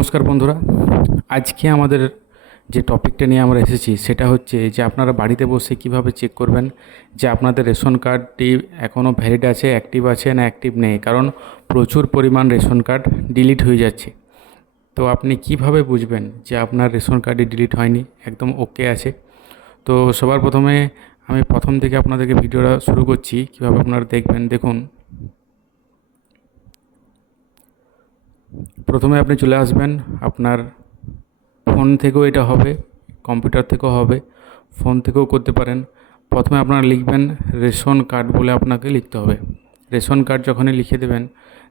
নমস্কার বন্ধুরা। আজকে আমাদের যে টপিকটা নিয়ে আমরা এসেছি সেটা হচ্ছে যে আপনারা বাড়িতে বসে কিভাবে চেক করবেন যে আপনাদের রেশন কার্ডটি এখনও ভ্যালিড আছে, অ্যাক্টিভ আছে না অ্যাক্টিভ নেই। কারণ প্রচুর পরিমাণ রেশন কার্ড ডিলিট হয়ে যাচ্ছে। তো আপনি কিভাবে বুঝবেন যে আপনার রেশন কার্ডটি ডিলিট হয়নি, একদম ওকে আছে? তো সবার প্রথমে আমি প্রথম থেকে আপনাদেরকে ভিডিওটা শুরু করছি, কিভাবে আপনারা দেখবেন। দেখুন, প্রথমে আপনি চলে আসবেন, আপনার ফোন থেকেও এটা হবে, কম্পিউটার থেকেও হবে, ফোন থেকেও করতে পারেন। প্রথমে আপনারা লিখবেন রেশন কার্ড বলে আপনাকে লিখতে হবে। রেশন কার্ড যখনই লিখে দেবেন,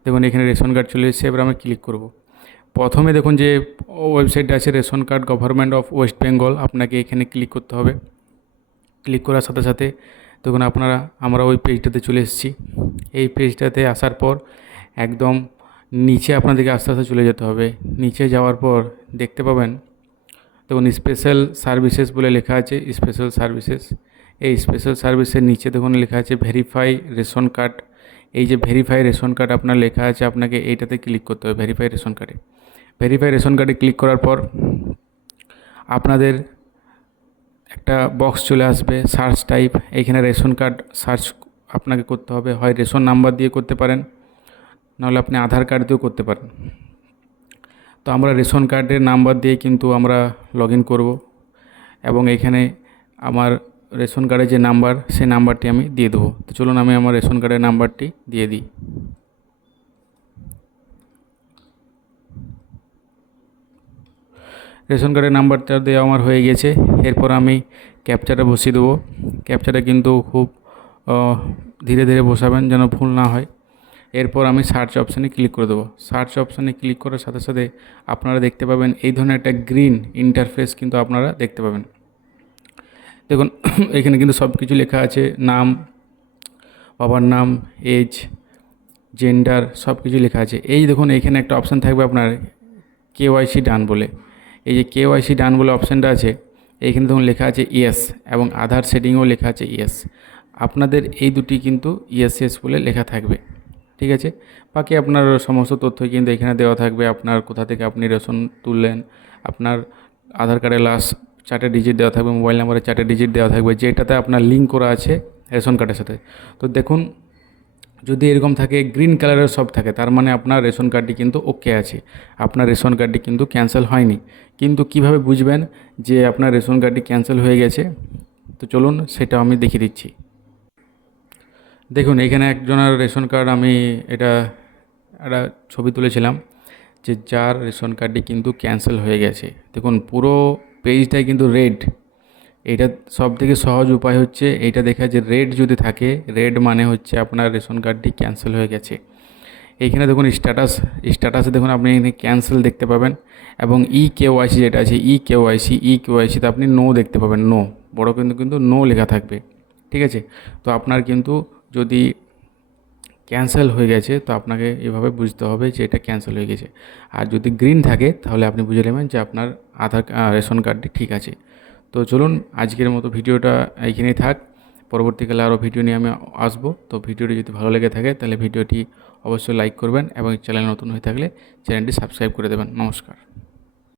দেখুন এখানে রেশন কার্ড চলে এসেছে। এবার আমি ক্লিক করব। প্রথমে দেখুন যে ওয়েবসাইটটা আছে ration card government of West Bengal, আপনাকে এখানে ক্লিক করতে হবে। ক্লিক করার সাথে সাথে দেখুন আমরা ওই পেজটাতে চলে এসেছি। এই পেজটাতে আসার পর একদম নিচে আপনাদেরকে আস্তে আস্তে চলে যেতে হবে। নিচে যাওয়ার পর দেখতে পাবেন, দেখুন স্পেশাল সার্ভিসেস বলে লেখা আছে। স্পেশাল সার্ভিসেস, এই স্পেশাল সার্ভিসের নিচে দেখুন লেখা আছে ভেরিফাই রেশন কার্ড। এই যে ভেরিফাই রেশন কার্ড আপনার লেখা আছে, আপনাকে এইটাতে ক্লিক করতে হবে, ভেরিফাই রেশন কার্ডে। ভেরিফাই রেশন কার্ডে ক্লিক করার পর আপনাদের একটা বক্স চলে আসবে, সার্চ টাইপ। এইখানে রেশন কার্ড সার্চ আপনাকে করতে হবে, হয় রেশন নাম্বার দিয়ে করতে পারেন, নাহলে আপনি আধার কার্ড দিয়েও করতে পারেন। তো আমরা রেশন কার্ডের নাম্বার দিয়ে কিন্তু আমরা লগ ইন করবো, এবং এখানে আমার রেশন কার্ডের যে নাম্বার সেই নাম্বারটি আমি দিয়ে দেবো। তো চলুন আমি আমার রেশন কার্ডের নাম্বারটি দিয়ে দিই। রেশন কার্ডের নাম্বারটা দেওয়া আমার হয়ে গেছে। এরপর আমি ক্যাপচাটা বসিয়ে দেবো। ক্যাপচাটা কিন্তু খুব ধীরে ধীরে বসাবেন যেন ভুল না হয়। এরপর আমি সার্চ অপশানে ক্লিক করে দেবো। সার্চ অপশানে ক্লিক করার সাথে সাথে আপনারা দেখতে পাবেন এই ধরনের একটা গ্রিন ইন্টারফেস কিন্তু আপনারা দেখতে পাবেন। দেখুন এখানে কিন্তু সব কিছু লেখা আছে, নাম, বাবার নাম, এজ, জেন্ডার, সব কিছু লেখা আছে। এই দেখুন এখানে একটা অপশান থাকবে আপনার কেওয়াইসি ডান বলে। এই যে কেওয়াইসি ডান বলে অপশানটা আছে, এইখানে দেখুন লেখা আছে ইয়েস, এবং আধার সেটিংও লেখা আছে ইয়েস। আপনাদের এই দুটি কিন্তু ইয়েস ইয়েস বলে লেখা থাকবে, ঠিক আছে? বাকি আপনার সমস্ত তথ্যই কিন্তু এখানে দেওয়া থাকবে। আপনার কোথা থেকে আপনি রেশন তুললেন, আপনার আধার কার্ডের লাস্ট 4টে ডিজিট দেওয়া থাকবে, মোবাইল নাম্বারের 4টে ডিজিট দেওয়া থাকবে, যেটাতে আপনার লিঙ্ক করা আছে রেশন কার্ডের সাথে। তো দেখুন, যদি এরকম থাকে গ্রিন কালারের সব থাকে, তার মানে আপনার রেশন কার্ডটি কিন্তু ওকে আছে, আপনার রেশন কার্ডটি কিন্তু ক্যান্সেল হয়নি। কিন্তু কিভাবে বুঝবেন যে আপনার রেশন কার্ডটি ক্যান্সেল হয়ে গেছে? তো চলুন সেটা আমি দেখিয়ে দিচ্ছি। দেখুন এখানে একজনের রেশন কার্ড, আমি এটা একটা ছবি তুলেছিলাম যে যার রেশন কার্ডটি কিন্তু ক্যান্সেল হয়ে গেছে। দেখুন পুরো পেজটাই কিন্তু রেড। এটা সব থেকে সহজ উপায় হচ্ছে এইটা দেখা, যে রেড যদি থাকে, রেড মানে হচ্ছে আপনার রেশন কার্ডটি ক্যান্সেল হয়ে গেছে। এইখানে দেখুন স্ট্যাটাসে দেখুন আপনি এখানে ক্যান্সেল দেখতে পাবেন, এবং কেওয়াইসি যেটা আছে কেওয়াইসিতে আপনি নো দেখতে পাবেন, নো বড় কিন্তু নো লেখা থাকবে, ঠিক আছে? তো আপনার কিন্তু যদি ক্যান্সেল হয়ে গেছে, তো আপনাকে এভাবে বুঝতে হবে যে এটা ক্যান্সেল হয়ে গেছে। আর যদি গ্রিন থাকে তাহলে আপনি বুঝে নেবেন যে আপনার রেশন কার্ডটি ঠিক আছে। তো চলুন আজকের মতো ভিডিওটা এইখানেই থাক। পরবর্তীকালে আরও ভিডিও নিয়ে আমি আসবো। তো ভিডিওটি যদি ভালো লেগে থাকে তাহলে ভিডিওটি অবশ্যই লাইক করবেন, এবং চ্যানেল নতুন হয়ে থাকলে চ্যানেলটি সাবস্ক্রাইব করে দেবেন। নমস্কার।